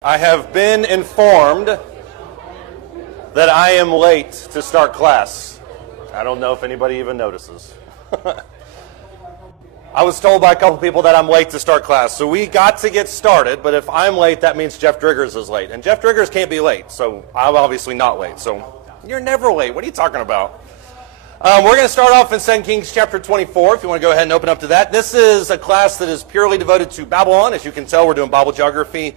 I have been informed that I am late to start class. I don't know if anybody even notices. I was told by a couple people that I'm late to start class, so we got to get started, but if I'm late, that means Jeff Driggers is late. And Jeff Driggers can't be late, so I'm obviously not late. So you're never late. What are you talking about? We're going to start off in 2 Kings chapter 24, if you want to go ahead and open up to that. This is a class that is purely devoted to Babylon. As you can tell, we're doing Bible geography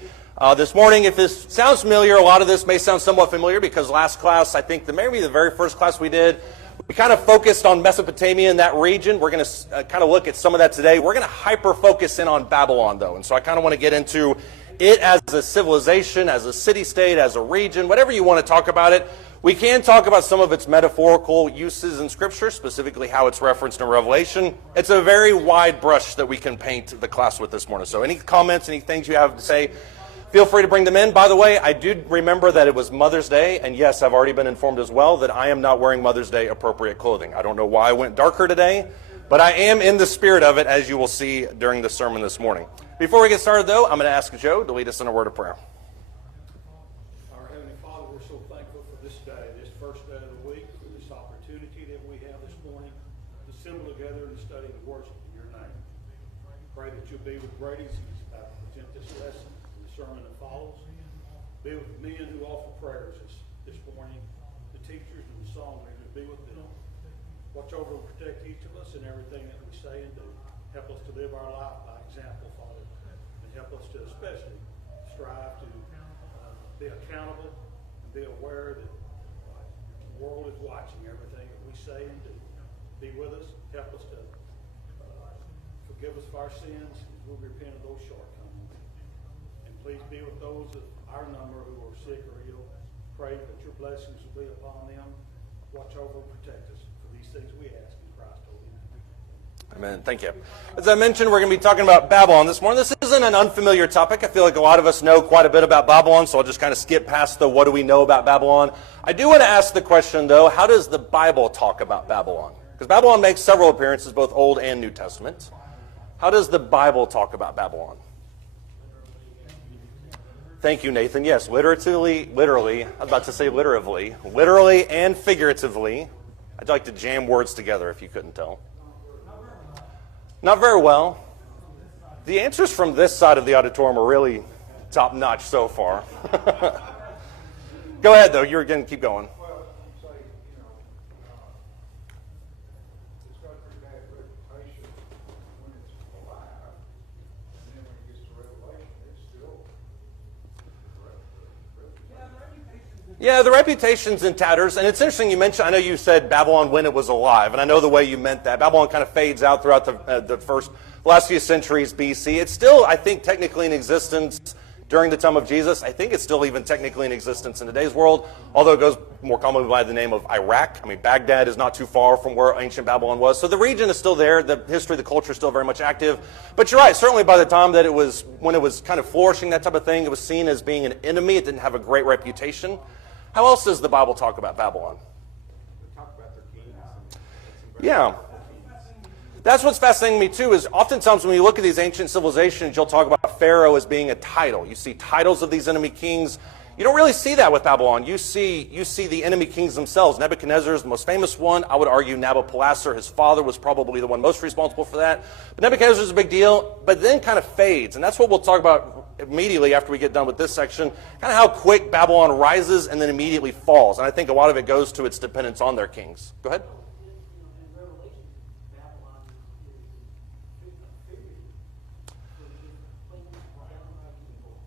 this morning. If this sounds familiar, a lot of this may sound somewhat familiar because last class, I think maybe the very first class we did, we kind of focused on Mesopotamia and that region. We're going to kind of look at some of that today. We're going to hyper-focus in on Babylon, though. And so I kind of want to get into it as a civilization, as a city-state, as a region, whatever you want to talk about it. We can talk about some of its metaphorical uses in Scripture, specifically how it's referenced in Revelation. It's a very wide brush that we can paint the class with this morning. So any comments, any things you have to say, feel free to bring them in. By the way, I do remember that it was Mother's Day, and yes, I've already been informed as well that I am not wearing Mother's Day appropriate clothing. I don't know why I went darker today, but I am in the spirit of it, as you will see during the sermon this morning. Before we get started, though, I'm going to ask Joe to lead us in a word of prayer. Our Heavenly Father, we're so thankful for this day, this first day of the week, for this opportunity that we have this morning to assemble together and study and worship in your name. Pray that you'll be with Brady as he's about to present this lesson and the sermon that follows. Be with the men who offer prayers this morning, the teachers and the song leaders. Be with them. Watch over and protect each of us in everything that we say and do. Help us to live our life by example, Father, and help us to especially strive to be accountable and be aware that the world is watching everything that we say and do. Be with us. Help us to forgive us for our sins as we repent of those shortcomings. And please be with those of our number who are sick or ill. Pray that your blessings will be upon them. Watch over and protect us. For these things we ask in Christ's holy name. Amen. Thank you. As I mentioned, we're going to be talking about Babylon this morning. This isn't an unfamiliar topic. I feel like a lot of us know quite a bit about Babylon, so I'll just kind of skip past the what do we know about Babylon. I do want to ask the question, though, how does the Bible talk about Babylon? Because Babylon makes several appearances, both Old and New Testament. How does the Bible talk about Babylon? Thank you, Nathan. Yes, literally, I was about to say literally and figuratively. I'd like to jam words together if you couldn't tell. Not very well. The answers from this side of the auditorium are really top-notch so far. Go ahead, though. You're going to keep going. Well, say, it's got a pretty bad reputation when it's alive, and then when it gets to Revelation, it's still Yeah, the reputation's in tatters, and it's interesting you mentioned, I know you said Babylon when it was alive, and I know the way you meant that. Babylon kind of fades out throughout the last few centuries BC. It's still, I think, technically in existence during the time of Jesus. I think it's still even technically in existence in today's world, although it goes more commonly by the name of Iraq. I mean, Baghdad is not too far from where ancient Babylon was. So the region is still there. The history, the culture is still very much active. But you're right, certainly by the time that when it was kind of flourishing, that type of thing, it was seen as being an enemy. It didn't have a great reputation. How else does the Bible talk about Babylon? They talk about their kings. Yeah. That's what's fascinating me, too, is oftentimes when you look at these ancient civilizations, you'll talk about Pharaoh as being a title. You see titles of these enemy kings. You don't really see that with Babylon. You see the enemy kings themselves. Nebuchadnezzar is the most famous one. I would argue Nabopolassar, his father, was probably the one most responsible for that. But Nebuchadnezzar is a big deal, but then kind of fades. And that's what we'll talk about immediately after we get done with this section, kind of how quick Babylon rises and then immediately falls. And I think a lot of it goes to its dependence on their kings. Go ahead.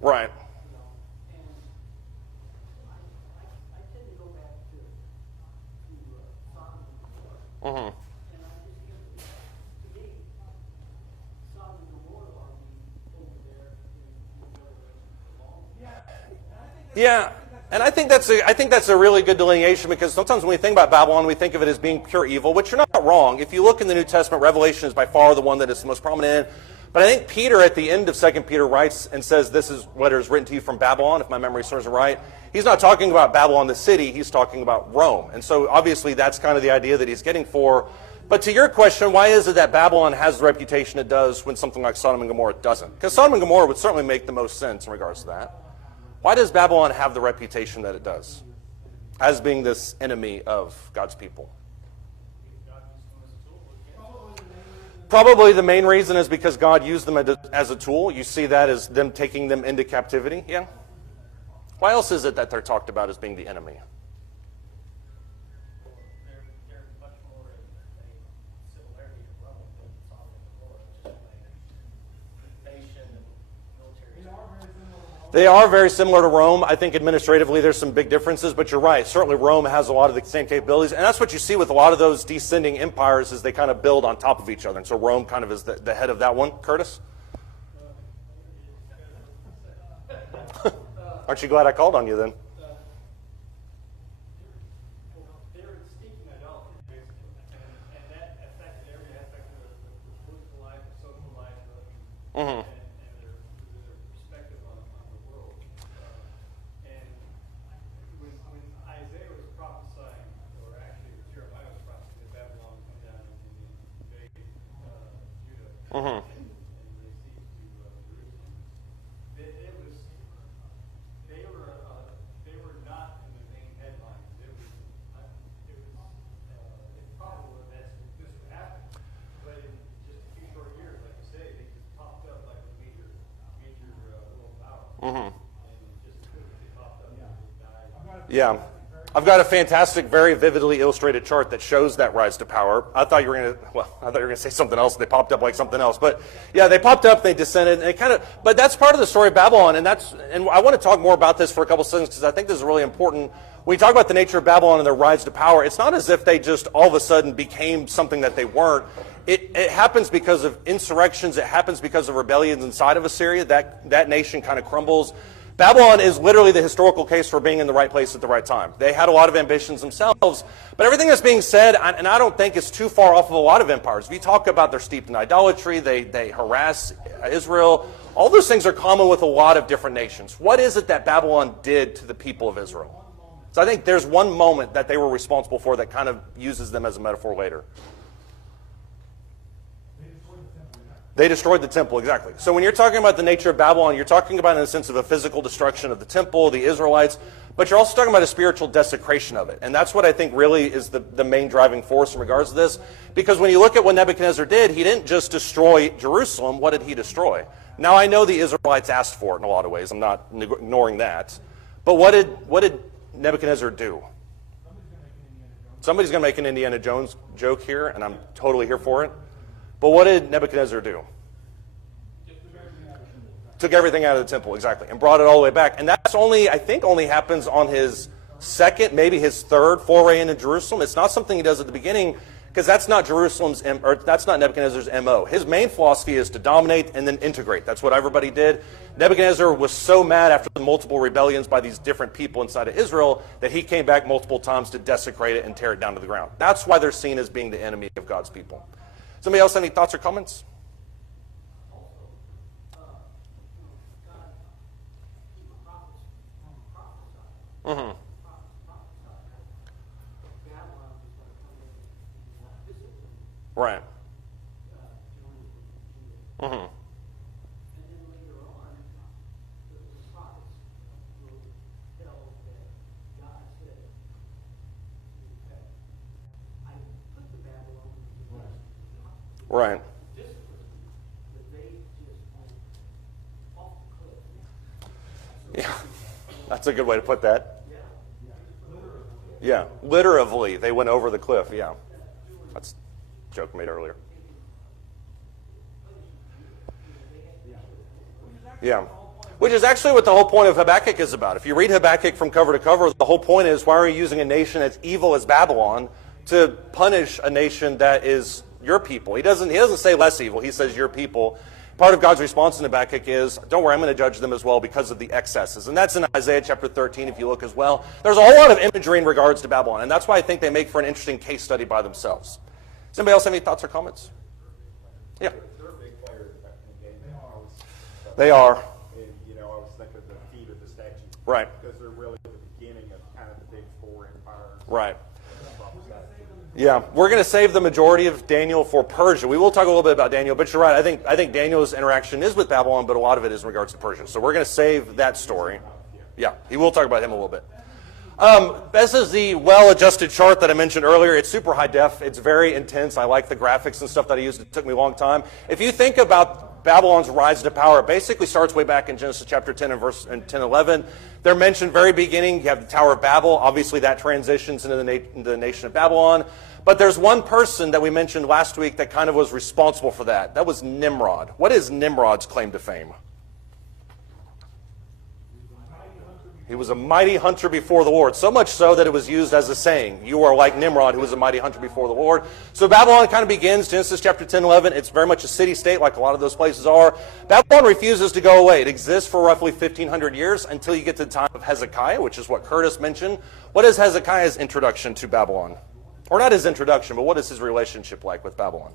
Right. Mm-hmm. Yeah, and I think that's a really good delineation because sometimes when we think about Babylon, we think of it as being pure evil, which you're not wrong. If you look in the New Testament, Revelation is by far the one that is the most prominent in. But I think Peter at the end of 2 Peter writes and says, this is what is written to you from Babylon, if my memory serves it right. He's not talking about Babylon the city, he's talking about Rome. And so obviously that's kind of the idea that he's getting for. But to your question, why is it that Babylon has the reputation it does when something like Sodom and Gomorrah doesn't? Because Sodom and Gomorrah would certainly make the most sense in regards to that. Why does Babylon have the reputation that it does as being this enemy of God's people? Probably the main reason is because God used them as a tool. You see that as them taking them into captivity. Yeah. Why else is it that they're talked about as being the enemy? They're much more in a similarity to Rome than Sodom and Gomorrah, just like nation and military. They are very similar to Rome. I think administratively there's some big differences, but you're right. Certainly Rome has a lot of the same capabilities, and that's what you see with a lot of those descending empires is they kind of build on top of each other. And so Rome kind of is the head of that one. Curtis? Aren't you glad I called on you then? They're seeking idolatry, basically, and that affected every aspect of the political life, the social life, and their perspective on the world. And when Isaiah was prophesying, or actually Jeremiah was prophesying that Babylon would come down and invade Judah and they siege to Jerusalem, they were not in the main headlines. It probably that this would happen, but in just a few short years, like you say, they just popped up like a major world power, and just quickly popped up and died. Yeah. I've got a fantastic, very vividly illustrated chart that shows that rise to power. I thought you were going to say something else. They popped up like something else. But yeah, they popped up, they descended, and but that's part of the story of Babylon, and I want to talk more about this for a couple seconds because I think this is really important. When you talk about the nature of Babylon and their rise to power, it's not as if they just all of a sudden became something that they weren't. It happens because of insurrections. It happens because of rebellions inside of Assyria. That nation kind of crumbles. Babylon is literally the historical case for being in the right place at the right time. They had a lot of ambitions themselves, but everything that's being said, and I don't think it's too far off of a lot of empires. If you talk about they're steeped in idolatry, they harass Israel, all those things are common with a lot of different nations. What is it that Babylon did to the people of Israel? So I think there's one moment that they were responsible for that kind of uses them as a metaphor later. They destroyed the temple, exactly. So when you're talking about the nature of Babylon, you're talking about in the sense of a physical destruction of the temple, the Israelites, but you're also talking about a spiritual desecration of it. And that's what I think really is the main driving force in regards to this. Because when you look at what Nebuchadnezzar did, he didn't just destroy Jerusalem. What did he destroy? Now, I know the Israelites asked for it in a lot of ways. I'm not ignoring that. But what did Nebuchadnezzar do? Somebody's going to make an Indiana Jones joke here, and I'm totally here for it. But what did Nebuchadnezzar do? Took everything out of the temple, exactly, and brought it all the way back. And that's I think only happens on his second, maybe his third foray into Jerusalem. It's not something he does at the beginning, because that's not that's not Nebuchadnezzar's MO. His main philosophy is to dominate and then integrate. That's what everybody did. Nebuchadnezzar was so mad after the multiple rebellions by these different people inside of Israel that he came back multiple times to desecrate it and tear it down to the ground. That's why they're seen as being the enemy of God's people. Somebody else have any thoughts or comments? Mm-hmm. Right. Mm-hmm. Right. Yeah, that's a good way to put that. Yeah, literally, they went over the cliff. Yeah, that's a joke made earlier. Yeah, which is actually what the whole point of Habakkuk is about. If you read Habakkuk from cover to cover, the whole point is, why are you using a nation as evil as Babylon to punish a nation that is your people? He doesn't say less evil. He says your people. Part of God's response in Habakkuk is, don't worry, I'm going to judge them as well because of the excesses. And that's in Isaiah chapter 13, if you look as well. There's a whole lot of imagery in regards to Babylon, and that's why I think they make for an interesting case study by themselves. Does anybody else have any thoughts or comments? Yeah. They're a big player in the game now. They are. And, I was thinking of the feet of the statue. Right. Because they're really the beginning of kind of the big four empires. Right. Yeah, we're going to save the majority of Daniel for Persia. We will talk a little bit about Daniel, but you're right. I think Daniel's interaction is with Babylon, but a lot of it is in regards to Persia. So we're going to save that story. Yeah, he will talk about him a little bit. This is the well-adjusted chart that I mentioned earlier. It's super high def. It's very intense. I like the graphics and stuff that I used. It took me a long time. If you think about Babylon's rise to power, it basically starts way back in Genesis chapter 10 and verse 10-11. They're mentioned very beginning. You have the Tower of Babel. Obviously, that transitions into the nation of Babylon. But there's one person that we mentioned last week that kind of was responsible for that. That was Nimrod. What is Nimrod's claim to fame? He was a mighty hunter before the Lord, so much so that it was used as a saying. You are like Nimrod, who was a mighty hunter before the Lord. So Babylon kind of begins, Genesis chapter 10-11. It's very much a city-state, like a lot of those places are. Babylon refuses to go away. It exists for roughly 1,500 years until you get to the time of Hezekiah, which is what Curtis mentioned. What is Hezekiah's introduction to Babylon? Or not his introduction, but what is his relationship like with Babylon?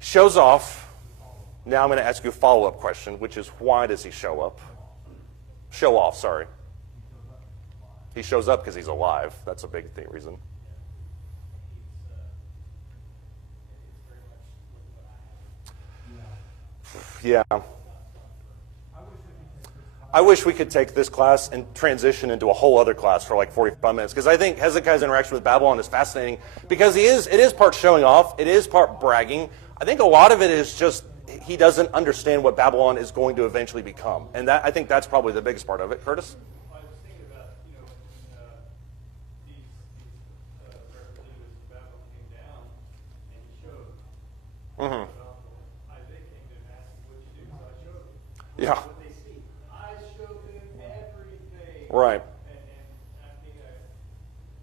Shows off. Now I'm going to ask you a follow-up question, which is why does he show up? Show off, sorry. He shows up because he's alive. That's a big reason. Yeah. I wish we could take this class and transition into a whole other class for like 45 minutes, because I think Hezekiah's interaction with Babylon is fascinating, because it is part showing off, it is part bragging. I think a lot of it is just he doesn't understand what Babylon is going to eventually become. And I think that's probably the biggest part of it. Curtis? I was thinking about, these representatives of Babylon came down and he showed. Mm-hmm. Isaiah came to him and asked him, what you do? So I showed him. Yeah. What they see. I showed him everything. Right. And I think,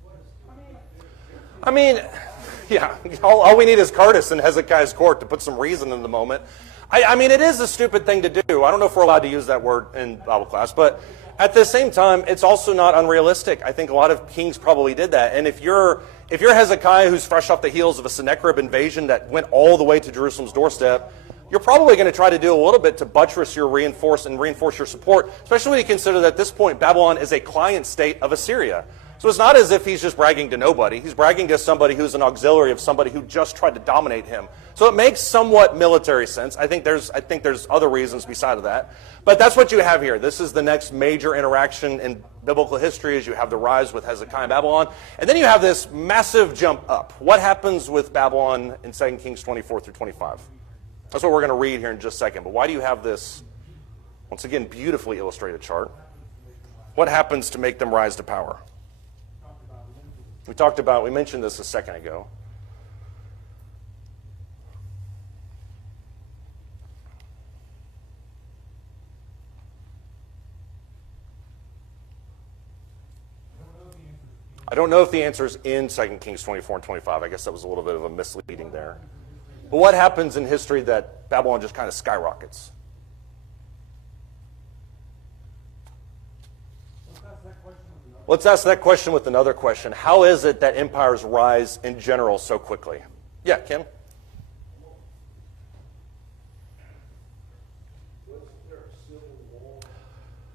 what a stupid thing. I mean, yeah, all we need is Curtis and Hezekiah's court to put some reason in the moment. I mean, it is a stupid thing to do. I don't know if we're allowed to use that word in Bible class, but at the same time, it's also not unrealistic. I think a lot of kings probably did that. And if you're Hezekiah, who's fresh off the heels of a Sennacherib invasion that went all the way to Jerusalem's doorstep, you're probably going to try to do a little bit to buttress your reinforce your support, especially when you consider that at this point, Babylon is a client state of Assyria. So it's not as if he's just bragging to nobody. He's bragging to somebody who's an auxiliary of somebody who just tried to dominate him. So it makes somewhat military sense. I think there's other reasons beside of that. But that's what you have here. This is the next major interaction in biblical history, as you have the rise with Hezekiah and Babylon. And then you have this massive jump up. What happens with Babylon in 2 Kings 24 through 25? That's what we're going to read here in just a second. But why do you have this, once again, beautifully illustrated chart? What happens to make them rise to power? We mentioned this a second ago. I don't know if the answer is in 2 Kings 24 and 25. I guess that was a little bit of a misleading there. But what happens in history that Babylon just kind of skyrockets? Let's ask that question with another question. How is it that empires rise in general so quickly? Yeah, Ken? Was there a civil war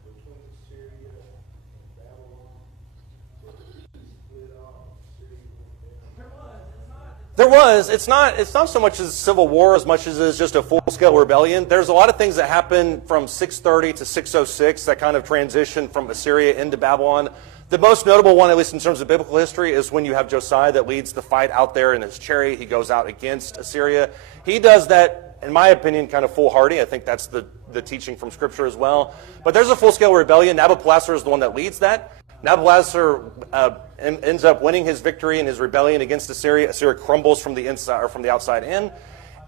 between Syria and Babylon? So it split off, Syria went down. There was. It's not so much as a civil war as much as it's just a full-scale rebellion. There's a lot of things that happen from 630 to 606 that kind of transition from Assyria into Babylon. The most notable one, at least in terms of biblical history, is when you have Josiah that leads the fight out there in his chariot. He goes out against Assyria. He does that, in my opinion, kind of foolhardy. I think that's the teaching from Scripture as well. But there's a full-scale rebellion. Nabopolassar is the one that leads that. Nabopolassar ends up winning his victory in his rebellion against Assyria. Assyria crumbles from the inside or from the outside in.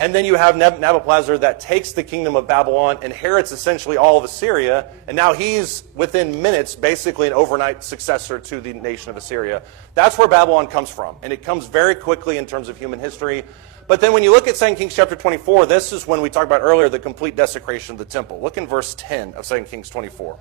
And then you have Nabopolassar that takes the kingdom of Babylon, inherits essentially all of Assyria, and now he's, within minutes, basically an overnight successor to the nation of Assyria. That's where Babylon comes from, and it comes very quickly in terms of human history. But then when you look at 2 Kings chapter 24, this is when we talked about earlier the complete desecration of the temple. Look in verse 10 of 2 Kings 24.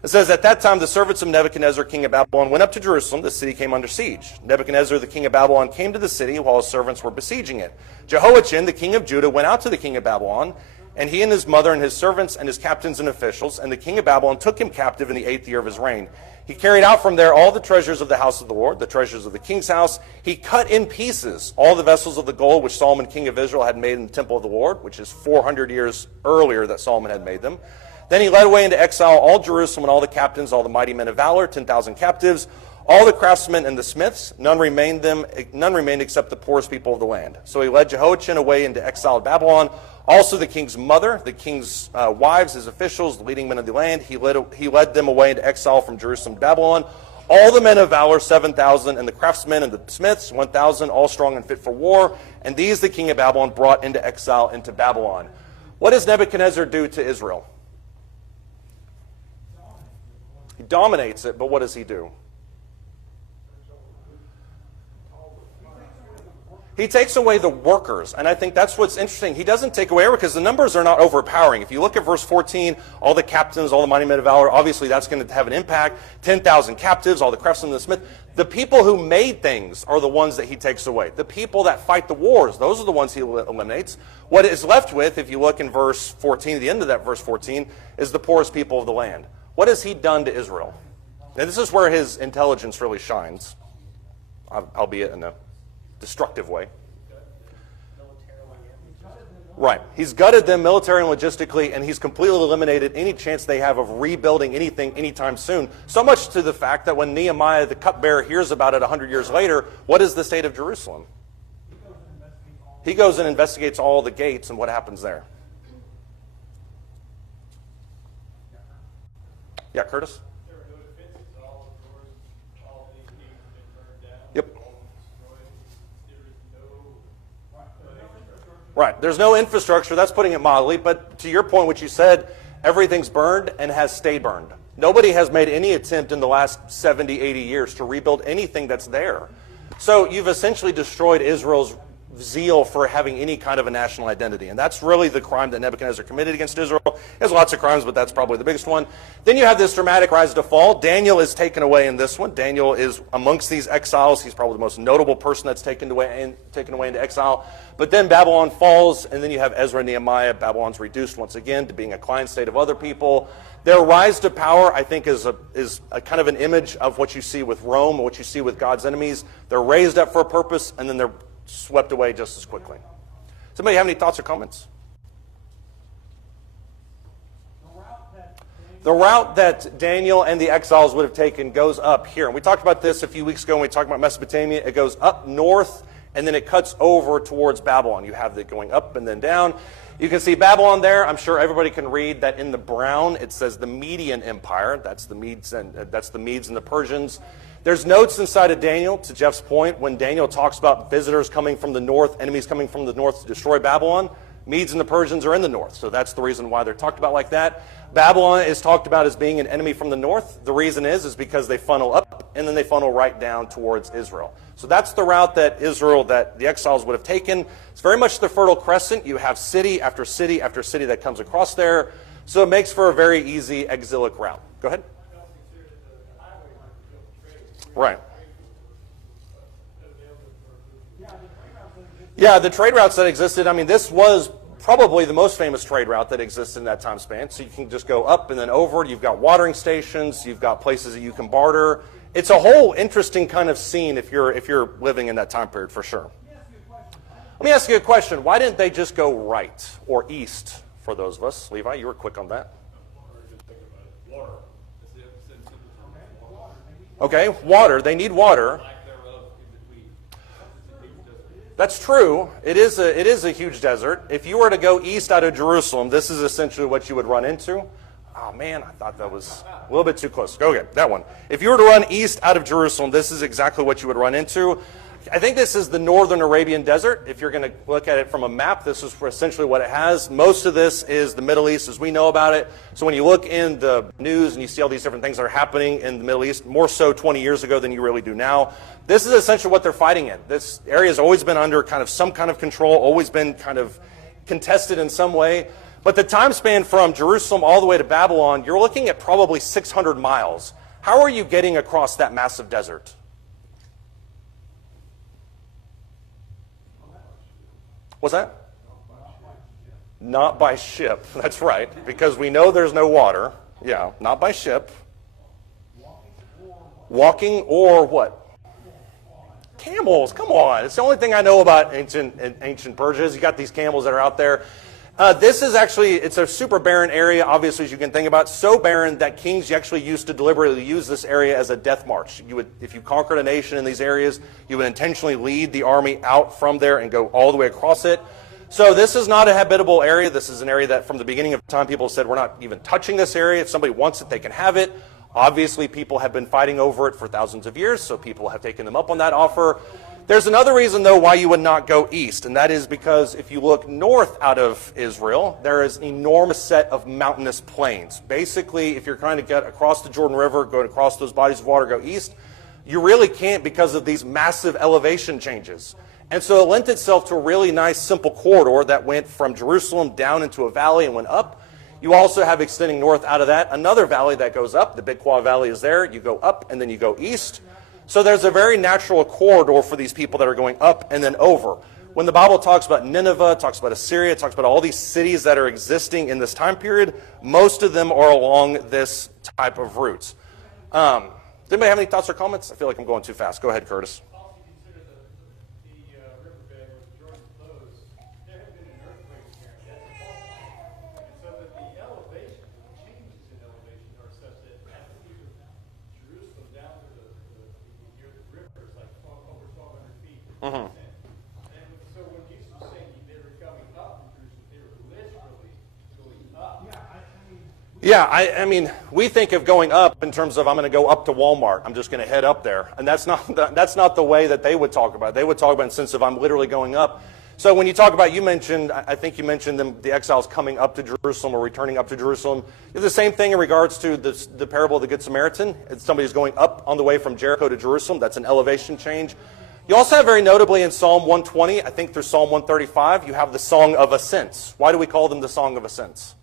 It says, "At that time the servants of Nebuchadnezzar, king of Babylon, went up to Jerusalem. The city came under siege. Nebuchadnezzar, the king of Babylon, came to the city while his servants were besieging it. Jehoiachin, the king of Judah, went out to the king of Babylon And he and his mother and his servants and his captains and officials, and the king of Babylon took him captive in the 8th year of his reign. He carried out from there all the treasures of the house of the Lord, the treasures of the king's house. He cut in pieces all the vessels of the gold which Solomon king of Israel had made in the temple of the Lord, which is 400 years earlier that Solomon had made them. Then he led away into exile all Jerusalem and all the captains, all the mighty men of valor, 10,000 captives, all the craftsmen and the smiths. None remained except the poorest people of the land. So he led Jehoiachin away into exile to Babylon. Also the king's mother, the king's wives, his officials, the leading men of the land, he led them away into exile from Jerusalem to Babylon. All the men of valor, 7,000, and the craftsmen and the smiths, 1,000, all strong and fit for war. And these the king of Babylon brought into exile into Babylon. What does Nebuchadnezzar do to Israel? He dominates it, but what does he do? He takes away the workers, and I think that's what's interesting. He doesn't take away because the numbers are not overpowering. If you look at verse 14, all the captains, all the mighty men of valor, obviously that's going to have an impact. 10,000 captives, all the craftsmen and the smith. The people who made things are the ones that he takes away. The people that fight the wars, those are the ones he eliminates. What is left with, if you look in verse 14, the end of that verse 14, is the poorest people of the land. What has he done to Israel? Now this is where his intelligence really shines, albeit in a destructive way. Right. He's gutted them military and logistically, and he's completely eliminated any chance they have of rebuilding anything anytime soon. So much to the fact that when Nehemiah, the cupbearer, hears about it 100 years later, what is the state of Jerusalem? He goes and investigates all the gates, and what happens there? Yeah, Curtis? There were no defenses. All the doors, all these things have been burned down. Yep. All destroyed. There is no infrastructure. Right. There's no infrastructure. That's putting it mildly. But to your point, what you said, everything's burned and has stayed burned. Nobody has made any attempt in the last 70, 80 years to rebuild anything that's there. So you've essentially destroyed Israel's zeal for having any kind of a national identity. And that's really the crime that Nebuchadnezzar committed against Israel. There's lots of crimes, but that's probably the biggest one. Then you have this dramatic rise to fall. Daniel is taken away in this one. Daniel is amongst these exiles. He's probably the most notable person that's taken away into exile. But then Babylon falls, and then you have Ezra and Nehemiah. Babylon's reduced once again to being a client state of other people. Their rise to power, I think, is a kind of an image of what you see with Rome and what you see with God's enemies. They're raised up for a purpose, and then they're swept away just as quickly. Somebody have any thoughts or comments? The route that Daniel and the exiles would have taken goes up here. And we talked about this a few weeks ago when we talked about Mesopotamia. It goes up north, and then it cuts over towards Babylon. You have it going up and then down. You can see Babylon there. I'm sure everybody can read that in the brown it says the Median Empire. That's the Medes and the Persians. There's notes inside of Daniel, to Jeff's point, when Daniel talks about visitors coming from the north, enemies coming from the north to destroy Babylon. Medes and the Persians are in the north, so that's the reason why they're talked about like that. Babylon is talked about as being an enemy from the north. The reason is because they funnel up, and then they funnel right down towards Israel. So that's the route that the exiles would have taken. It's very much the Fertile Crescent. You have city after city after city that comes across there, so it makes for a very easy exilic route. Go ahead. Right. Yeah, the trade routes that existed, I mean, this was probably the most famous trade route that existed in that time span. So you can just go up and then over. You've got watering stations. You've got places that you can barter. It's a whole interesting kind of scene if you're living in that time period, for sure. Let me ask you a question. Why didn't they just go right or east for those of us? Levi, you were quick on that. Okay, water. They need water. That's true. It is a huge desert. If you were to go east out of Jerusalem, this is essentially what you would run into. Oh man, I thought that was a little bit too close. Okay, that one. If you were to run east out of Jerusalem, this is exactly what you would run into. I think this is the northern Arabian desert. If you're going to look at it from a map, this is essentially what it has. Most of this is the Middle East as we know about it. So when you look in the news and you see all these different things that are happening in the Middle East, more so 20 years ago than you really do now, this is essentially what they're fighting in. This area has always been under kind of some kind of control, always been kind of contested in some way. But the time span from Jerusalem all the way to Babylon, you're looking at probably 600 miles. How are you getting across that massive desert? What's that? Not by ship. That's right. Because we know there's no water. Yeah, not by ship. Walking or what? Camels. Come on. It's the only thing I know about ancient Persia. You got these camels that are out there. This is actually, it's a super barren area, obviously, as you can think about. So barren that kings actually used to deliberately use this area as a death march. You would, if you conquered a nation in these areas, you would intentionally lead the army out from there and go all the way across it. So this is not a habitable area. This is an area that from the beginning of time people said, we're not even touching this area. If somebody wants it, they can have it. Obviously, people have been fighting over it for thousands of years, so people have taken them up on that offer. There's another reason, though, why you would not go east, and that is because if you look north out of Israel, there is an enormous set of mountainous plains. Basically, if you're trying to get across the Jordan River, go across those bodies of water, go east, you really can't because of these massive elevation changes. And so it lent itself to a really nice, simple corridor that went from Jerusalem down into a valley and went up. You also have extending north out of that another valley that goes up. The Big Kwa Valley is there. You go up and then you go east. So there's a very natural corridor for these people that are going up and then over. When the Bible talks about Nineveh, talks about Assyria, talks about all these cities that are existing in this time period, most of them are along this type of route. Does anybody have any thoughts or comments? I feel like I'm going too fast. Go ahead, Curtis. Mm-hmm. And so when Jesus was saying they were coming up from Jerusalem, they were literally going up. Yeah, I mean, we think of going up in terms of I'm going to go up to Walmart. I'm just going to head up there. And that's not the way that they would talk about it. They would talk about it in the sense of I'm literally going up. So when you talk about, I think you mentioned the exiles coming up to Jerusalem or returning up to Jerusalem. It's the same thing in regards to the parable of the Good Samaritan. It's somebody's going up on the way from Jericho to Jerusalem. That's an elevation change. You also have very notably in Psalm 120, I think through Psalm 135, you have the Song of Ascents. Why do we call them the Song of Ascents?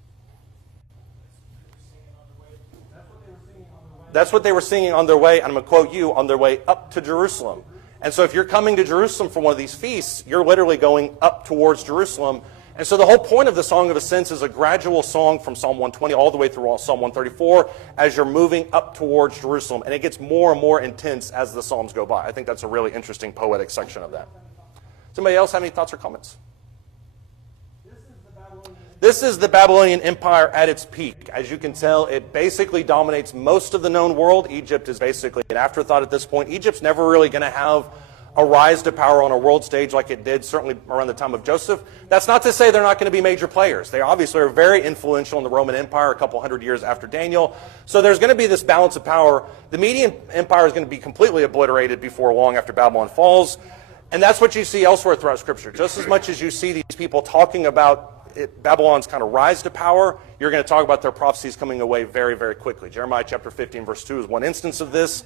That's what they were singing on their way, and I'm going to quote you, on their way up to Jerusalem. And so if you're coming to Jerusalem for one of these feasts, you're literally going up towards Jerusalem. And so the whole point of the Song of Ascents is a gradual song from Psalm 120 all the way through Psalm 134 as you're moving up towards Jerusalem. And it gets more and more intense as the Psalms go by. I think that's a really interesting poetic section of that. Does anybody else have any thoughts or comments? This is the Babylonian Empire at its peak. As you can tell, it basically dominates most of the known world. Egypt is basically an afterthought at this point. Egypt's never really going to have a rise to power on a world stage like it did certainly around the time of Joseph. That's not to say they're not going to be major players. They obviously are very influential in the Roman Empire a couple hundred years after Daniel. So there's going to be this balance of power. The Median Empire is going to be completely obliterated before long after Babylon falls. And that's what you see elsewhere throughout Scripture. Just as much as you see these people talking about Babylon's kind of rise to power, you're going to talk about their prophecies coming away very, very quickly. Jeremiah chapter 15, verse 2 is one instance of this.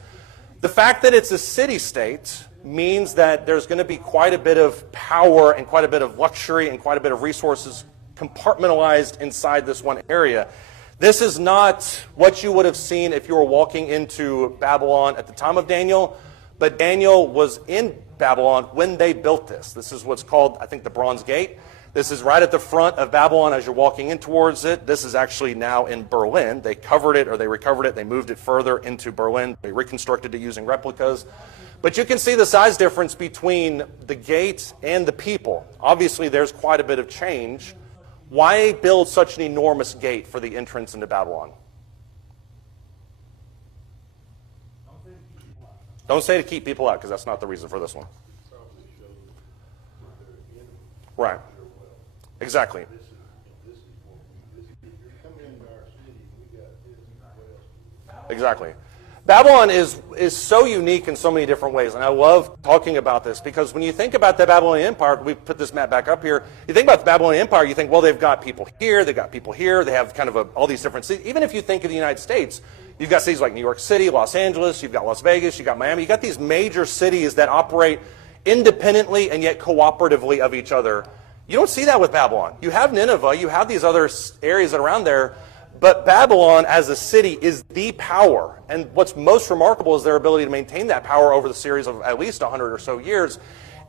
The fact that it's a city-state means that there's going to be quite a bit of power and quite a bit of luxury and quite a bit of resources compartmentalized inside this one area. This is not what you would have seen if you were walking into Babylon at the time of Daniel, but Daniel was in Babylon when they built this. This is what's called, I think, the Bronze Gate. This is right at the front of Babylon as you're walking in towards it. This is actually now in Berlin. They covered it, or they recovered it. They moved it further into Berlin. They reconstructed it using replicas. But you can see the size difference between the gate and the people. Obviously, there's quite a bit of change. Why build such an enormous gate for the entrance into Babylon? Don't say to keep people out, because that's not the reason for this one. Right. Exactly. Exactly. Babylon is so unique in so many different ways, and I love talking about this because when you think about the Babylonian Empire, we put this map back up here, you think about the Babylonian Empire, you think, well, they've got people here, they've got people here, they have kind of all these different cities. Even if you think of the United States, you've got cities like New York City, Los Angeles, you've got Las Vegas, you've got Miami, you've got these major cities that operate independently and yet cooperatively of each other. You don't see that with Babylon. You have Nineveh, you have these other areas that are around there, but Babylon as a city is the power. And what's most remarkable is their ability to maintain that power over the series of at least 100 or so years.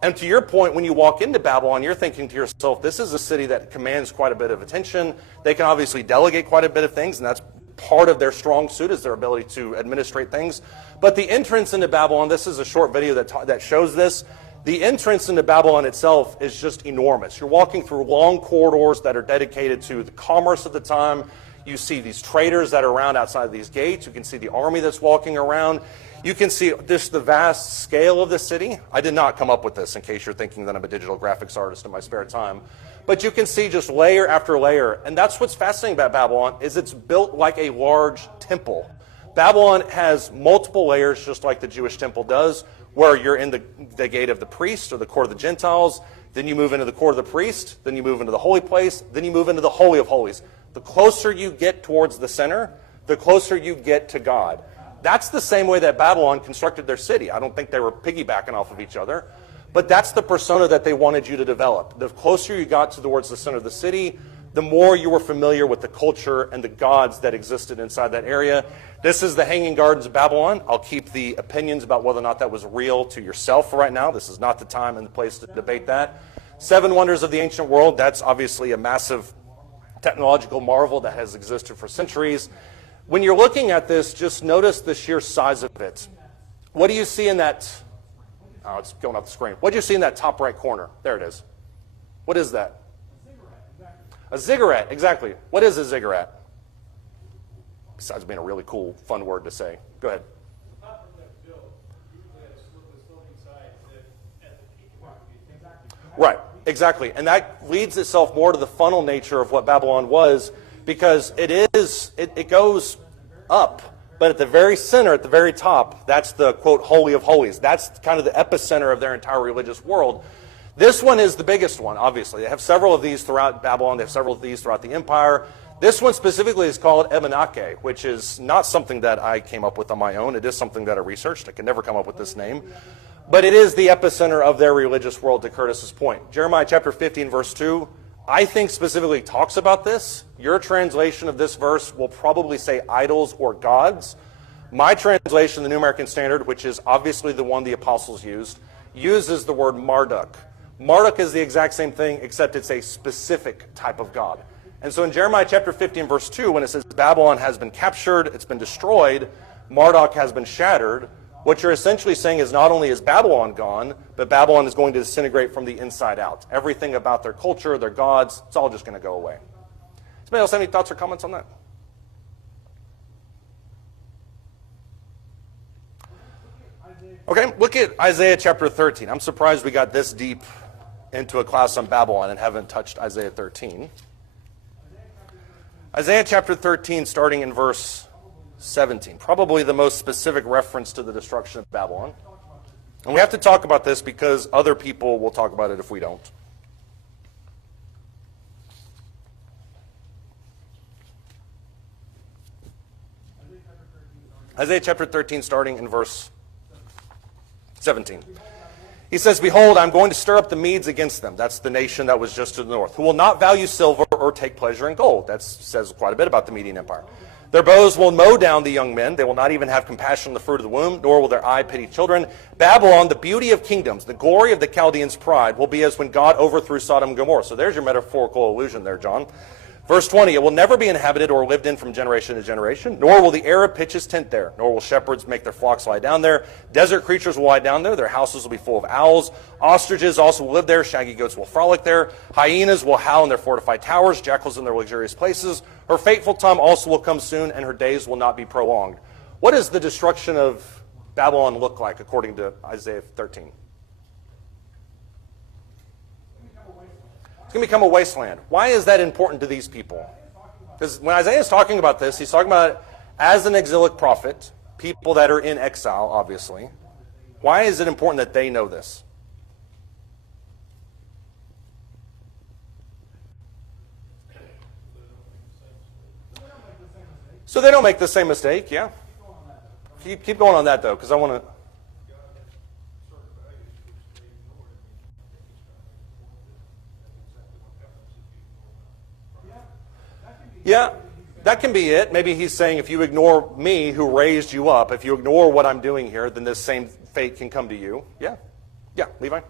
And to your point, when you walk into Babylon, you're thinking to yourself, this is a city that commands quite a bit of attention. They can obviously delegate quite a bit of things, and that's part of their strong suit is their ability to administrate things. But the entrance into Babylon, this is a short video that shows this. The entrance into Babylon itself is just enormous. You're walking through long corridors that are dedicated to the commerce of the time. You see these traders that are around outside of these gates. You can see the army that's walking around. You can see just the vast scale of the city. I did not come up with this, in case you're thinking that I'm a digital graphics artist in my spare time. But you can see just layer after layer. And that's what's fascinating about Babylon, is it's built like a large temple. Babylon has multiple layers, just like the Jewish temple does, where you're in the gate of the priest or the court of the Gentiles. Then you move into the court of the priest. Then you move into the holy place. Then you move into the Holy of Holies. The closer you get towards the center, the closer you get to God. That's the same way that Babylon constructed their city. I don't think they were piggybacking off of each other. But that's the persona that they wanted you to develop. The closer you got towards the center of the city, the more you were familiar with the culture and the gods that existed inside that area. This is the Hanging Gardens of Babylon. I'll keep the opinions about whether or not that was real to yourself for right now. This is not the time and the place to debate that. 7 Wonders of the Ancient World. That's obviously a massive technological marvel that has existed for centuries. When you're looking at this, just notice the sheer size of it. What do you see in that? Oh, it's going off the screen. What do you see in that top right corner? There it is. What is that? A ziggurat, exactly. What is a ziggurat? Besides being a really cool, fun word to say. Go ahead. The top of that bill usually has the sloping sides that at the peak would be Right, exactly. And that leads itself more to the funnel nature of what Babylon was, because it goes up, but at the very center, at the very top, that's the, quote, Holy of Holies. That's kind of the epicenter of their entire religious world. This one is the biggest one, obviously. They have several of these throughout Babylon. They have several of these throughout the empire. This one specifically is called Ebenake, which is not something that I came up with on my own. It is something that I researched. I could never come up with this name. But it is the epicenter of their religious world, to Curtis's point. Jeremiah chapter 15, verse 2, I think specifically talks about this. Your translation of this verse will probably say idols or gods. My translation, the New American Standard, which is obviously the one the apostles used, uses the word Marduk. Marduk is the exact same thing, except it's a specific type of god. And so in Jeremiah chapter 15, verse 2, when it says Babylon has been captured, it's been destroyed, Marduk has been shattered, what you're essentially saying is not only is Babylon gone, but Babylon is going to disintegrate from the inside out. Everything about their culture, their gods, it's all just going to go away. Does anybody else have any thoughts or comments on that? Okay, look at Isaiah chapter 13. I'm surprised we got this deep into a class on Babylon and haven't touched Isaiah 13. Isaiah chapter 13, starting in verse 17. Probably the most specific reference to the destruction of Babylon. And we have to talk about this because other people will talk about it if we don't. Isaiah chapter 13, starting in verse 17. He says, Behold, I'm going to stir up the Medes against them. That's the nation that was just to the north, who will not value silver or take pleasure in gold. That says quite a bit about the Median Empire. Their bows will mow down the young men. They will not even have compassion on the fruit of the womb, nor will their eye pity children. Babylon, the beauty of kingdoms, the glory of the Chaldeans' pride, will be as when God overthrew Sodom and Gomorrah. So there's your metaphorical allusion there, John. Verse 20, it will never be inhabited or lived in from generation to generation, nor will the Arab pitch his tent there, nor will shepherds make their flocks lie down there. Desert creatures will lie down there. Their houses will be full of owls. Ostriches also will live there. Shaggy goats will frolic there. Hyenas will howl in their fortified towers. Jackals in their luxurious places. Her fateful time also will come soon, and her days will not be prolonged. What does the destruction of Babylon look like, according to Isaiah 13? It's going to become a wasteland. Why is that important to these people? Because when Isaiah is talking about this, he's talking about it as an exilic prophet, people that are in exile, obviously. Why is it important that they know this? So they don't make the same mistake, yeah. Keep going on that, though, because I want to... Yeah, that can be it. Maybe he's saying if you ignore me who raised you up, if you ignore what I'm doing here, then this same fate can come to you. Yeah. Yeah, Levi?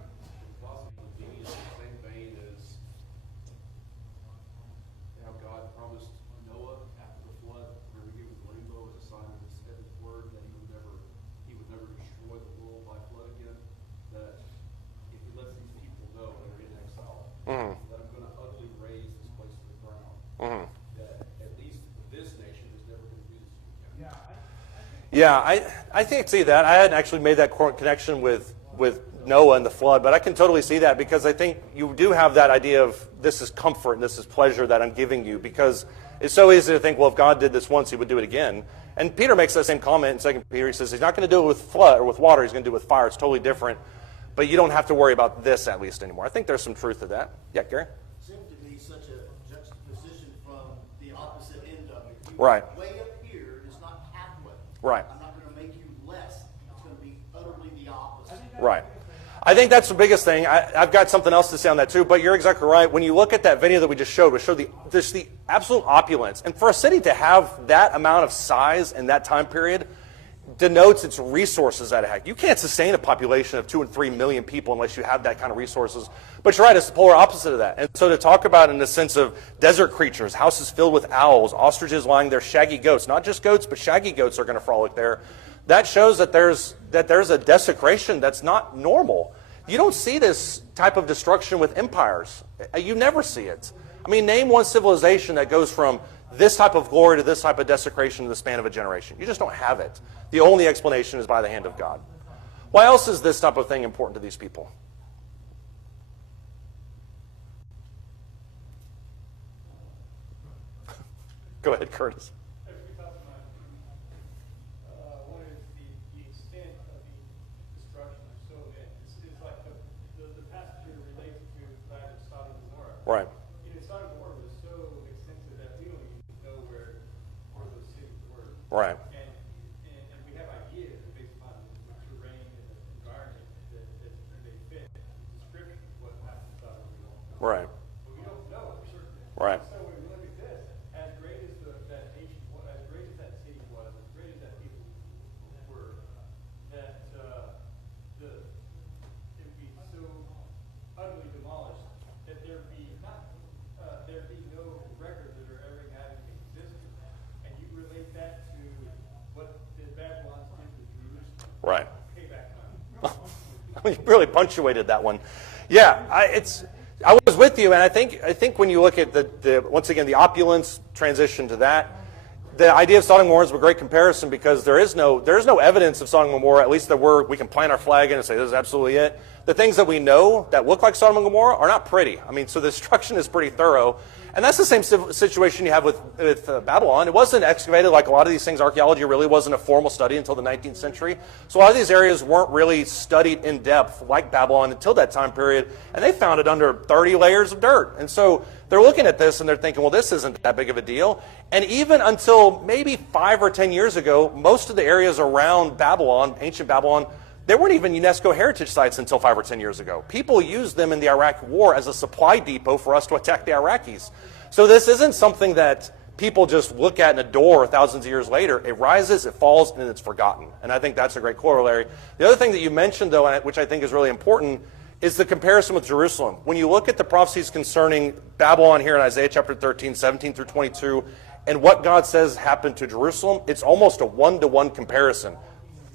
Yeah, I think I see that. I hadn't actually made that connection with Noah and the flood, but I can totally see that because I think you do have that idea of this is comfort and this is pleasure that I'm giving you, because it's so easy to think, well, if God did this once, he would do it again. And Peter makes that same comment in 2 Peter. He says he's not going to do it with flood or with water. He's going to do it with fire. It's totally different. But you don't have to worry about this at least anymore. I think there's some truth to that. Yeah, Gary? Seems to be such a juxtaposition from the opposite end of it. You Right. Way up here is not halfway. Right. I'm not going to make you less. It's going to be utterly the opposite. Right. I think that's the biggest thing. I've got something else to say on that too, but you're exactly right. When you look at that video that we just showed, just the absolute opulence. And for a city to have that amount of size in that time period denotes its resources at a heck. You can't sustain a population of 2 and 3 million people unless you have that kind of resources. But you're right, it's the polar opposite of that. And so to talk about in the sense of desert creatures, houses filled with owls, ostriches lying there, shaggy goats, not just goats, but shaggy goats are going to frolic there. That shows that there's a desecration that's not normal. You don't see this type of destruction with empires. You never see it. I mean, name one civilization that goes from this type of glory to this type of desecration in the span of a generation. You just don't have it. The only explanation is by the hand of God. Why else is this type of thing important to these people? Go ahead, Curtis. One is the extent of the destruction. So it's like the passage here relates to that of Sodom and Gomorrah. Right. Sodom and Gomorrah was so extensive that we don't even know where those cities were. Right. And we have ideas based upon the terrain and the environment that they fit the description of what happened to Sodom and Gomorrah. Right. But we don't know for certain. Right. So when we look at this, as great as that nation was, as great as that city was, as great as that people were, that it would be so utterly demolished that there'd be no records that are ever having existed. And you relate that to what the Babylons did to Jerusalem. Right. Payback time. You really punctuated that one. Yeah, I was with you, and I think when you look at the once again the opulence transition to that, the idea of Sodom and Gomorrah is a great comparison because there is no evidence of Sodom and Gomorrah, at least that we can plant our flag in and say this is absolutely it. The things that we know that look like Sodom and Gomorrah are not pretty. I mean, so the destruction is pretty thorough. And that's the same situation you have with Babylon. It wasn't excavated like a lot of these things. Archaeology really wasn't a formal study until the 19th century. So a lot of these areas weren't really studied in depth like Babylon until that time period. And they found it under 30 layers of dirt. And so they're looking at this and they're thinking, well, this isn't that big of a deal. And even until maybe 5 or 10 years ago, most of the areas around Babylon, ancient Babylon, they weren't even UNESCO heritage sites until 5 or 10 years ago. People used them in the Iraq war as a supply depot for us to attack the Iraqis. So this isn't something that people just look at and adore thousands of years later. It rises, it falls, and it's forgotten. And I think that's a great corollary. The other thing that you mentioned, though, which I think is really important, is the comparison with Jerusalem. When you look at the prophecies concerning Babylon here in Isaiah chapter 13, 17 through 22, and what God says happened to Jerusalem, it's almost a one-to-one comparison.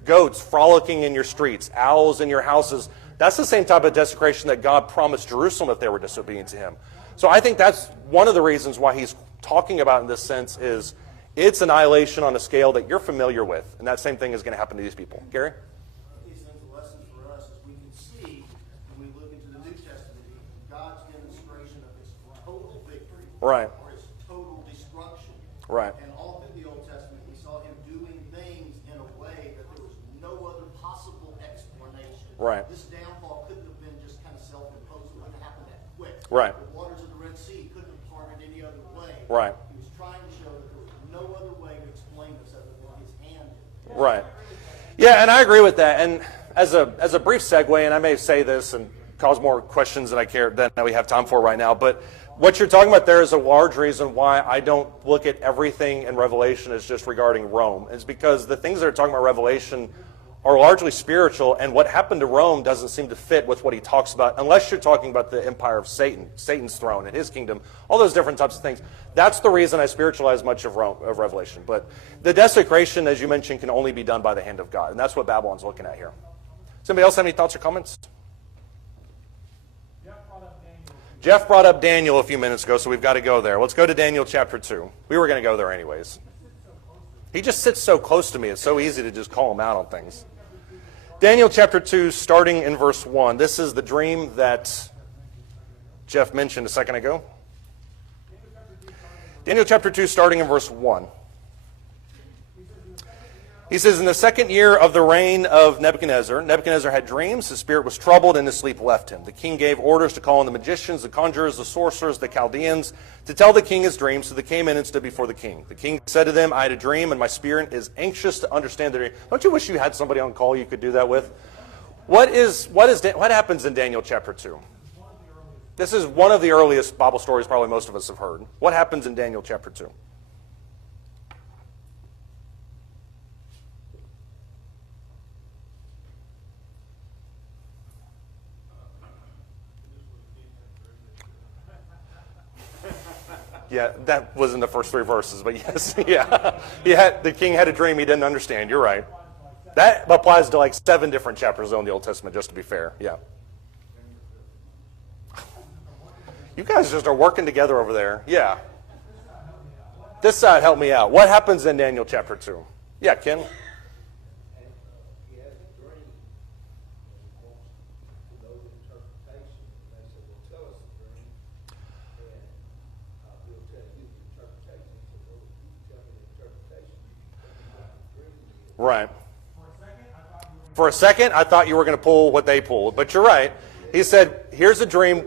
Goats frolicking in your streets, owls in your houses. That's the same type of desecration that God promised Jerusalem if they were disobedient to him. So I think that's one of the reasons why he's talking about in this sense is it's annihilation on a scale that you're familiar with. And that same thing is going to happen to these people. Gary? These things are lessons for us as we can see when we look into the New Testament, God's demonstration of his total victory Right. or his total destruction. Right. And all through the Old Testament, we saw him doing things in a way that there was no other possible explanation. Right. This downfall couldn't have been just kind of self-imposed. It wouldn't have happened that quick. Right. The waters of the Red Sea couldn't have parted any other way. Right. He was trying to show that there was no other way to explain this other than his hand. Right. Yeah, and I agree with that. And as a brief segue, and I may say this and cause more questions than we have time for right now, but what you're talking about there is a large reason why I don't look at everything in Revelation as just regarding Rome. It's because the things that are talking about Revelation are largely spiritual, and what happened to Rome doesn't seem to fit with what he talks about, unless you're talking about the empire of Satan, Satan's throne and his kingdom, all those different types of things. That's the reason I spiritualize much of Revelation. But the desecration, as you mentioned, can only be done by the hand of God, and that's what Babylon's looking at here. Does anybody else have any thoughts or comments? Jeff brought up Daniel a few minutes ago, so we've got to go there. Let's go to Daniel chapter 2. We were going to go there anyways. He just sits so close to me. It's so easy to just call him out on things. Daniel chapter 2, starting in verse 1. This is the dream that Jeff mentioned a second ago. Daniel chapter 2, starting in verse 1. He says, in the second year of the reign of Nebuchadnezzar, Nebuchadnezzar had dreams, his spirit was troubled, and his sleep left him. The king gave orders to call in the magicians, the conjurers, the sorcerers, the Chaldeans, to tell the king his dreams, so they came in and stood before the king. The king said to them, I had a dream, and my spirit is anxious to understand the dream. Don't you wish you had somebody on call you could do that with? What happens in Daniel chapter 2? This is one of the earliest Bible stories probably most of us have heard. What happens in Daniel chapter 2? Yeah, that was in the first 3 verses, but yes, yeah. The king had a dream he didn't understand. You're right. That applies to like 7 different chapters in the Old Testament, just to be fair. Yeah. You guys just are working together over there. Yeah. This side help me out. What happens in Daniel chapter 2? Yeah, Ken? He has a dream, and he wants to know the interpretation. And they said, well, tell us the dream, and we'll tell you the interpretation. He said, well, if you tell me the interpretation, you can tell me what the dream is. Right. For a second, I thought you were going to pull what they pulled, but you're right. He said, here's a dream.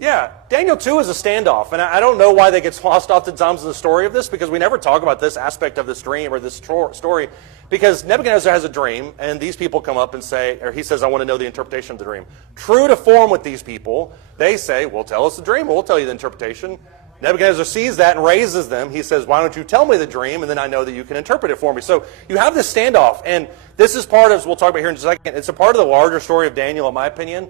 Yeah, Daniel 2 is a standoff, and I don't know why that gets lost oftentimes in the story of this, because we never talk about this aspect of this dream or this story, because Nebuchadnezzar has a dream, and these people come up and say, or he says, I want to know the interpretation of the dream. True to form with these people, they say, well, tell us the dream, we'll tell you the interpretation. Nebuchadnezzar sees that and raises them. He says, why don't you tell me the dream, and then I know that you can interpret it for me. So you have this standoff, and this is part of, we'll talk about here in just a second, it's a part of the larger story of Daniel, in my opinion,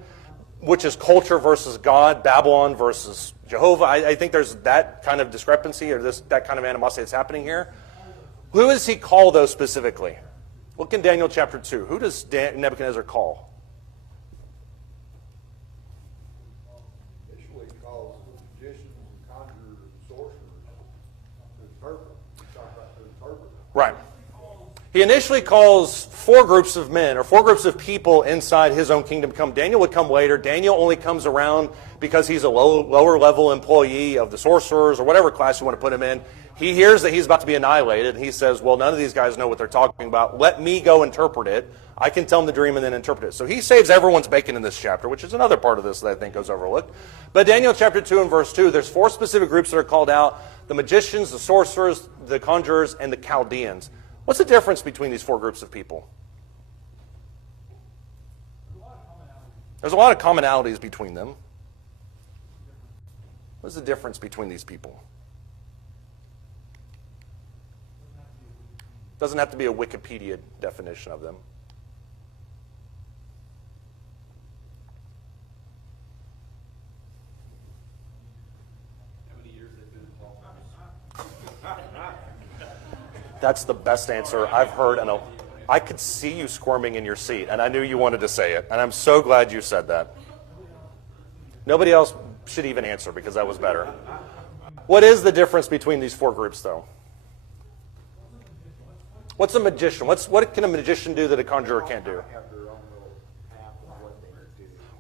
which is culture versus God, Babylon versus Jehovah. I think there's that kind of discrepancy or that kind of animosity that's happening here. Who does he call, though, specifically? Look in Daniel chapter 2. Who does Nebuchadnezzar call? Initially, he calls the magicians and conjurers and sorcerers to interpret. We talk about to interpret. Right. He initially calls 4 groups of men or 4 groups of people inside his own kingdom come. Daniel would come later. Daniel only comes around because he's a lower level employee of the sorcerers or whatever class you want to put him in. He hears that he's about to be annihilated, and he says, well, none of these guys know what they're talking about. Let me go interpret it. I can tell them the dream and then interpret it. So he saves everyone's bacon in this chapter, which is another part of this that I think goes overlooked. But Daniel chapter 2 and verse 2, there's 4 specific groups that are called out: the magicians, the sorcerers, the conjurers, and the Chaldeans. What's the difference between these 4 groups of people? There's a lot of commonalities between them. What's the difference between these people? Doesn't have to be a Wikipedia definition of them. How many years they've been involved? That's the best answer I've heard. And I could see you squirming in your seat, and I knew you wanted to say it. And I'm so glad you said that. Nobody else should even answer, because that was better. What is the difference between these 4 groups, though? What's a magician? What can a magician do that a conjurer can't do?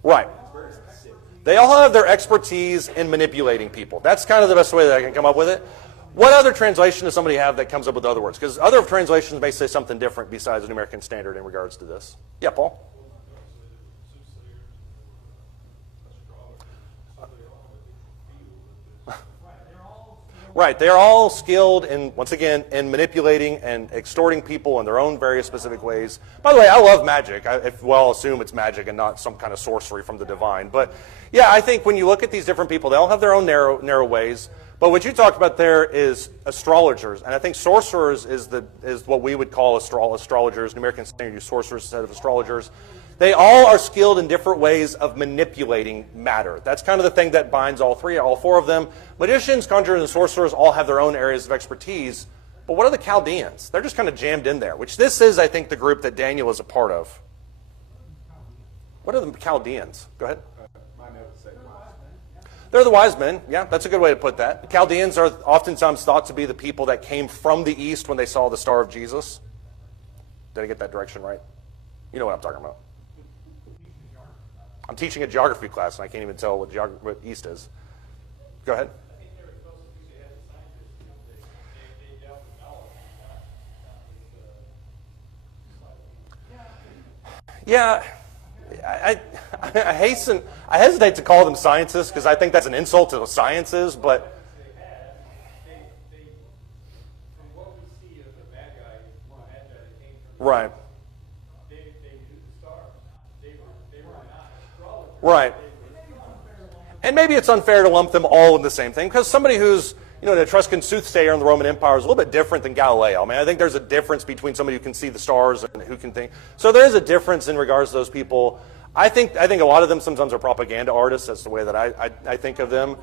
Right. They all have their expertise in manipulating people. That's kind of the best way that I can come up with it. What other translation does somebody have that comes up with other words? Because other translations may say something different besides the New American Standard in regards to this. Yeah, Paul? Right, they're all skilled in, once again, in manipulating and extorting people in their own various specific ways. By the way, I love magic. I'll assume it's magic and not some kind of sorcery from the divine. But yeah, I think when you look at these different people, they all have their own narrow ways. But what you talked about there is astrologers, and I think sorcerers is what we would call astrologers. New American Standard use sorcerers instead of astrologers. They all are skilled in different ways of manipulating matter. That's kind of the thing that binds all 4 of them. Magicians, conjurers, and sorcerers all have their own areas of expertise. But what are the Chaldeans? They're just kind of jammed in there, which this is, I think, the group that Daniel is a part of. What are the Chaldeans? Go ahead. They're the wise men. Yeah, that's a good way to put that. The Chaldeans are oftentimes thought to be the people that came from the east when they saw the star of Jesus. Did I get that direction right? You know what I'm talking about. I'm teaching a geography class, and I can't even tell what east is. Go ahead. I think they were supposed to be, they had the scientists, they dealt with knowledge, Yeah, I hesitate to call them scientists because I think that's an insult to the sciences, but from what we see of the Magi that came from, right. they knew the stars. They were not astrologers. Right. And maybe it's unfair to lump them all in the same thing, because somebody who's, an Etruscan soothsayer in the Roman Empire is a little bit different than Galileo. I mean, I think there's a difference between somebody who can see the stars and who can think. So there is a difference in regards to those people. I think a lot of them sometimes are propaganda artists. That's the way that I think of them.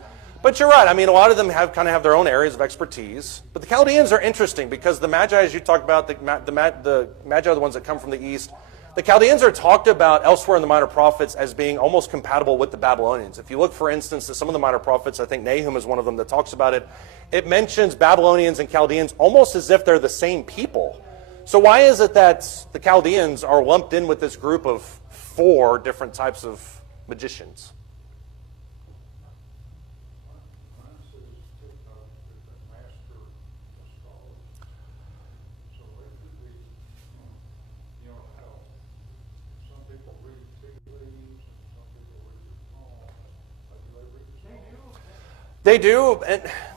But you're right. I mean, a lot of them have their own areas of expertise. But the Chaldeans are interesting because the Magi, as you talked about, the Magi are the ones that come from the east. The Chaldeans are talked about elsewhere in the Minor Prophets as being almost compatible with the Babylonians. If you look, for instance, at some of the Minor Prophets, I think Nahum is one of them that talks about it. It mentions Babylonians and Chaldeans almost as if they're the same people. So why is it that the Chaldeans are lumped in with this group of 4 different types of magicians? They do,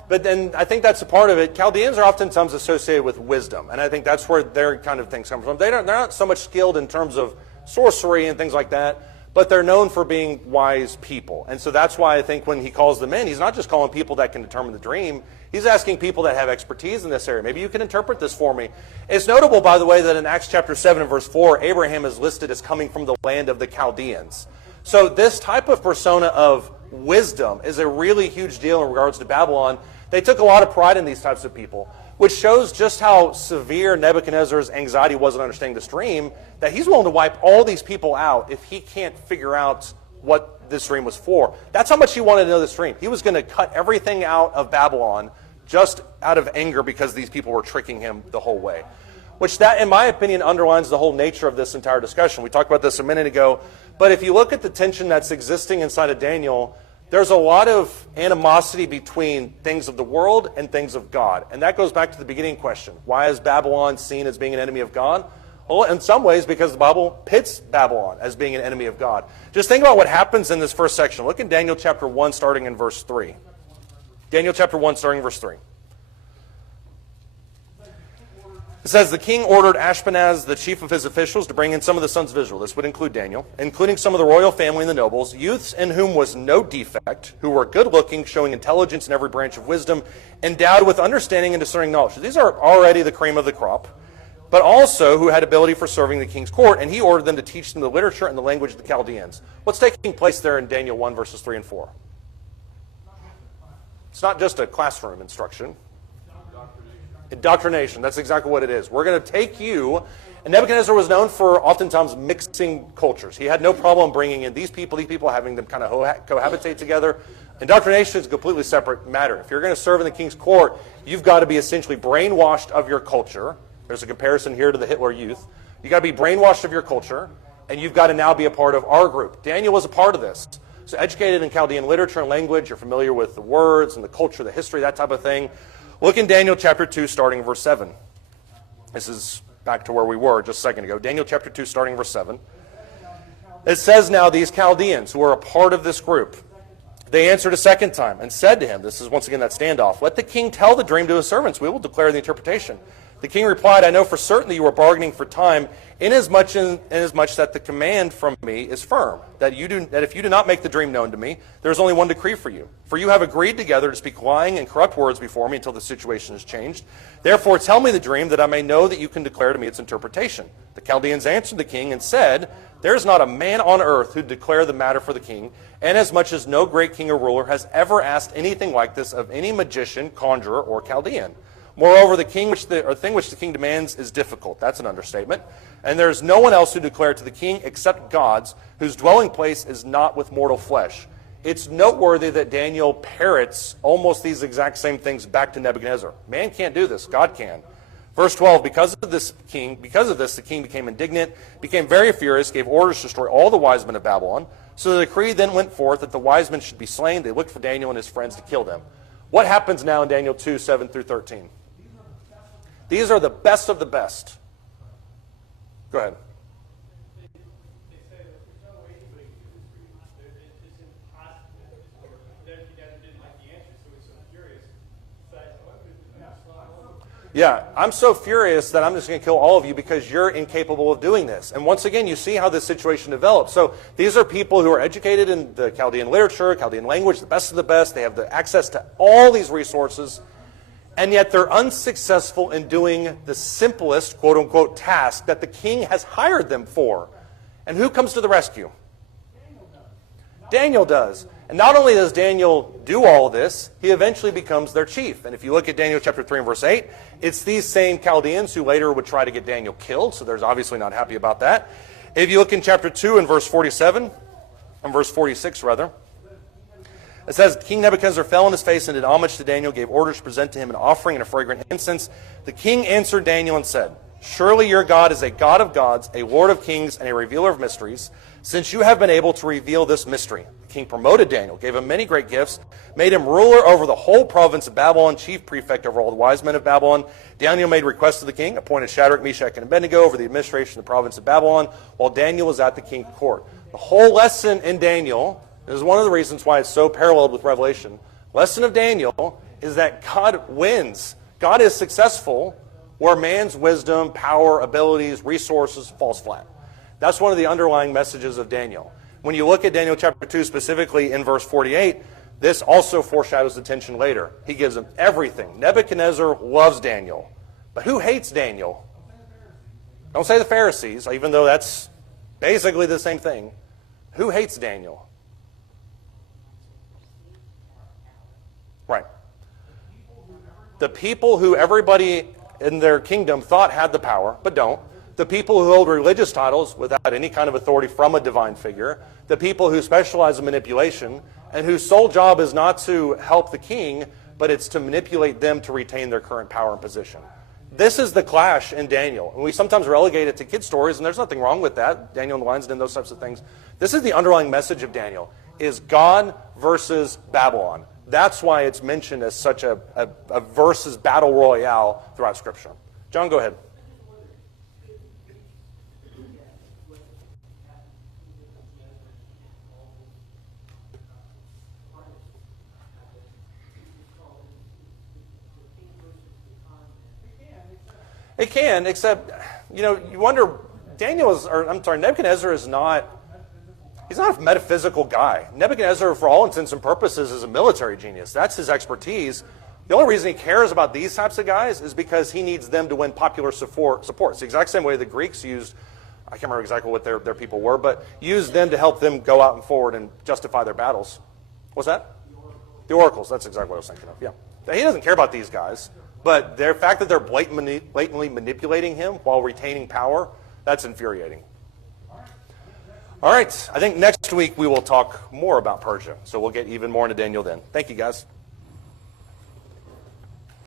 but then I think that's a part of it. Chaldeans are oftentimes associated with wisdom, and I think that's where their kind of things come from. They're not so much skilled in terms of sorcery and things like that, but they're known for being wise people. And so that's why I think when he calls them in, he's not just calling people that can determine the dream. He's asking people that have expertise in this area. Maybe you can interpret this for me. It's notable, by the way, that in Acts chapter 7 and verse 4, Abraham is listed as coming from the land of the Chaldeans. So this type of persona of wisdom is a really huge deal in regards to Babylon. They took a lot of pride in these types of people, which shows just how severe Nebuchadnezzar's anxiety was in understanding this dream, that he's willing to wipe all these people out if he can't figure out what this dream was for. That's how much he wanted to know this dream. He was going to cut everything out of Babylon just out of anger because these people were tricking him the whole way. Which that, in my opinion, underlines the whole nature of this entire discussion. We talked about this a minute ago, but if you look at the tension that's existing inside of Daniel, there's a lot of animosity between things of the world and things of God. And that goes back to the beginning question. Why is Babylon seen as being an enemy of God? Well, in some ways, because the Bible pits Babylon as being an enemy of God. Just think about what happens in this first section. Look in Daniel chapter 1, starting in verse 3. Daniel chapter 1, starting in verse 3. It says, the king ordered Ashpenaz, the chief of his officials, to bring in some of the sons of Israel. This would include Daniel, including some of the royal family and the nobles, youths in whom was no defect, who were good-looking, showing intelligence in every branch of wisdom, endowed with understanding and discerning knowledge. So these are already the cream of the crop, but also who had ability for serving the king's court, and he ordered them to teach them the literature and the language of the Chaldeans. What's taking place there in Daniel 1, verses 3 and 4? It's not just a classroom instruction. Indoctrination, that's exactly what it is. We're going to take you, and Nebuchadnezzar was known for oftentimes mixing cultures. He had no problem bringing in these people, having them kind of cohabitate together. Indoctrination is a completely separate matter. If you're going to serve in the king's court, you've got to be essentially brainwashed of your culture. There's a comparison here to the Hitler Youth. You've got to be brainwashed of your culture, and you've got to now be a part of our group. Daniel was a part of this. So educated in Chaldean literature and language, you're familiar with the words and the culture, the history, that type of thing. Look in Daniel chapter 2, starting in verse 7. This is back to where we were just a second ago. Daniel chapter 2, starting in verse 7. It says, now these Chaldeans, who are a part of this group, they answered a second time and said to him, this is once again that standoff, let the king tell the dream to his servants. We will declare the interpretation. The king replied, I know for certain that you are bargaining for time, inasmuch that the command from me is firm, that if you do not make the dream known to me, there is only one decree for you. For you have agreed together to speak lying and corrupt words before me until the situation is changed. Therefore tell me the dream, that I may know that you can declare to me its interpretation. The Chaldeans answered the king and said, there is not a man on earth who declare the matter for the king, inasmuch as no great king or ruler has ever asked anything like this of any magician, conjurer, or Chaldean. Moreover, the thing which the king demands is difficult. That's an understatement. And there is no one else who declare to the king except God's, whose dwelling place is not with mortal flesh. it's noteworthy that Daniel parrots almost these exact same things back to Nebuchadnezzar. Man can't do this. God can. Verse 12, because of this, the king became indignant, became very furious, gave orders to destroy all the wise men of Babylon. So the decree then went forth that the wise men should be slain. They looked for Daniel and his friends to kill them. What happens now in Daniel 2, 7 through 13? These are the best of the best. Go ahead. They say that there's no way anybody can do this for you. It's impossible. Nebuchadnezzar didn't like the answer, so he's so furious. Yeah, I'm so furious that I'm just going to kill all of you because you're incapable of doing this. And once again, you see how this situation develops. So these are people who are educated in the Chaldean literature, Chaldean language, the best of the best. They have the access to all these resources. And yet they're unsuccessful in doing the simplest, quote-unquote, task that the king has hired them for. And who comes to the rescue? Daniel does. And not only does Daniel do all this, he eventually becomes their chief. And if you look at Daniel chapter 3 and verse 8, it's these same Chaldeans who later would try to get Daniel killed, so they're obviously not happy about that. If you look in chapter 2 and verse 47, and verse 46 rather, it says, King Nebuchadnezzar fell on his face and did homage to Daniel, gave orders to present to him an offering and a fragrant incense. The king answered Daniel and said, surely your God is a God of gods, a Lord of kings, and a revealer of mysteries, since you have been able to reveal this mystery. The king promoted Daniel, gave him many great gifts, made him ruler over the whole province of Babylon, chief prefect over all the wise men of Babylon. Daniel made request to the king, appointed Shadrach, Meshach, and Abednego over the administration of the province of Babylon, while Daniel was at the king's court. The whole lesson in Daniel, this is one of the reasons why it's so paralleled with Revelation. Lesson of Daniel is that God wins. God is successful where man's wisdom, power, abilities, resources falls flat. That's one of the underlying messages of Daniel. When you look at Daniel chapter 2 specifically in verse 48, this also foreshadows the tension later. He gives him everything. Nebuchadnezzar loves Daniel. But who hates Daniel? Don't say the Pharisees, even though that's basically the same thing. Who hates Daniel? Right. The people who everybody in their kingdom thought had the power, but don't. The people who hold religious titles without any kind of authority from a divine figure. The people who specialize in manipulation and whose sole job is not to help the king, but it's to manipulate them to retain their current power and position. This is the clash in Daniel. And we sometimes relegate it to kid stories, and there's nothing wrong with that. Daniel and the Lion's Den, those types of things. This is the underlying message of Daniel, is God versus Babylon. That's why it's mentioned as such a versus battle royale throughout Scripture. John, go ahead. It can, except, you wonder, Nebuchadnezzar is not, he's not a metaphysical guy. Nebuchadnezzar, for all intents and purposes, is a military genius. That's his expertise. The only reason he cares about these types of guys is because he needs them to win popular support. It's the exact same way the Greeks used, I can't remember exactly what their people were, but used them to help them go out and forward and justify their battles. What's that? The oracles. That's exactly what I was thinking of, yeah. He doesn't care about these guys. But the fact that they're blatantly manipulating him while retaining power, that's infuriating. All right, I think next week we will talk more about Persia. So we'll get even more into Daniel then. Thank you, guys.